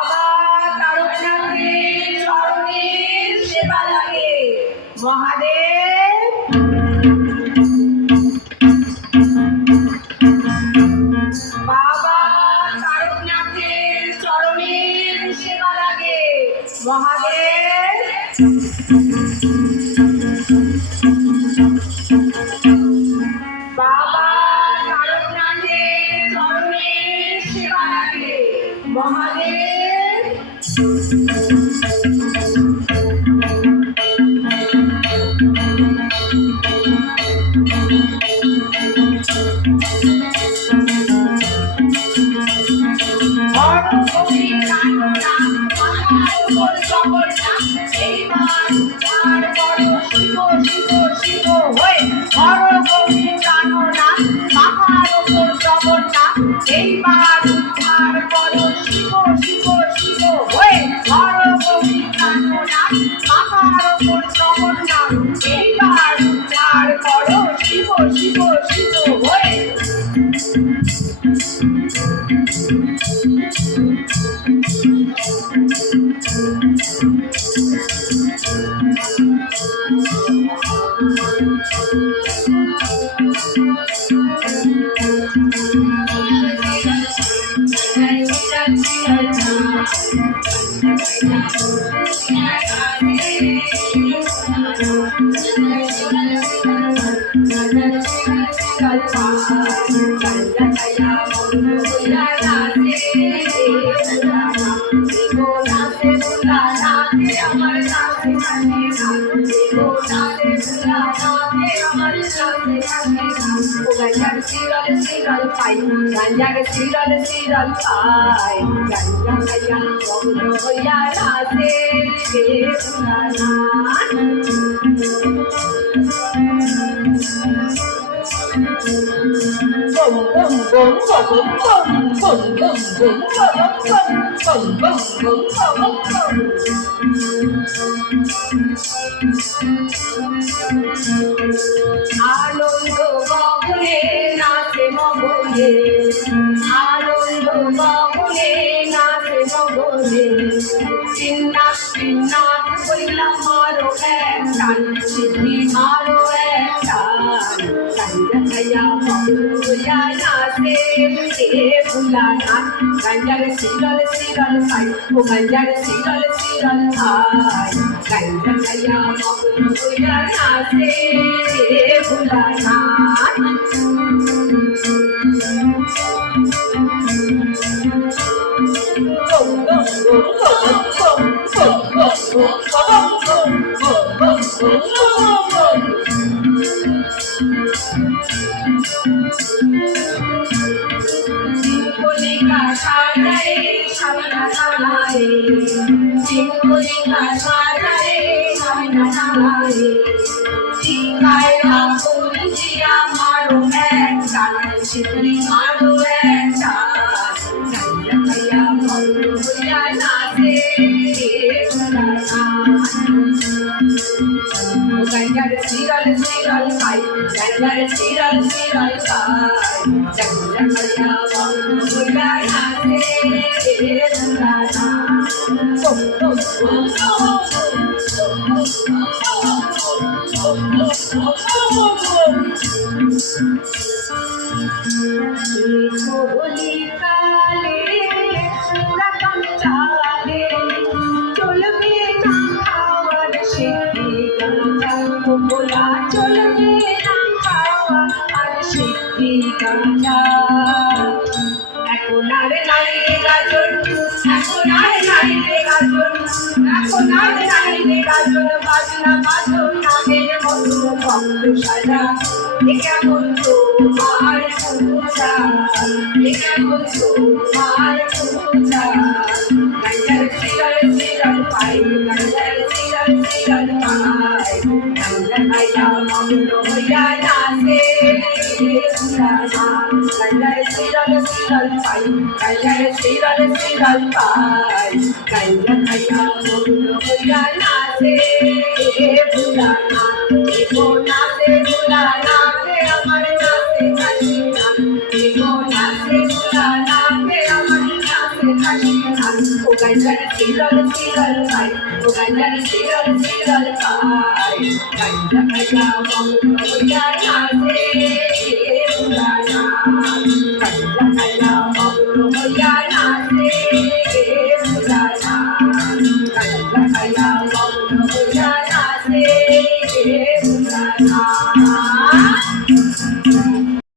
বাবা তারকনাথের চরণের সেবা লাগে মহাদেব। বাবা তারকনাথের চরণের সেবা লাগে মহাদেব। বাবা তারকনাথের চরণের সেবা লাগে মহাদেব। এইবার উদ্ধার করো শিব শিব শিব হয়ে হরগৌরী কাননাথ মাথার ওপর জগন্নাথ। এইবার উদ্ধার করো শিব শিব শিব হয়ে। Ganja siral pai, ganja kaya gongro ya rase devana. Bum bum bum bum bum bum bum bum bum bum bum bum bum. Alondo babule nache mabule, alondo babule nache mabule. Chinna chinna koila maro ektan, chitni maro ektan. Ganja kaya mabula nache devulana. Ganja siral pai, o ganja siral pai. Ganja kaya mabula nache devulana. ও গাঞ্জার শিরল শিরল খাই ও গাঞ্জার শিরল শিরল খাই গাঞ্জা খাইয়া মগ্ন হইয়া নাচে উড়ানা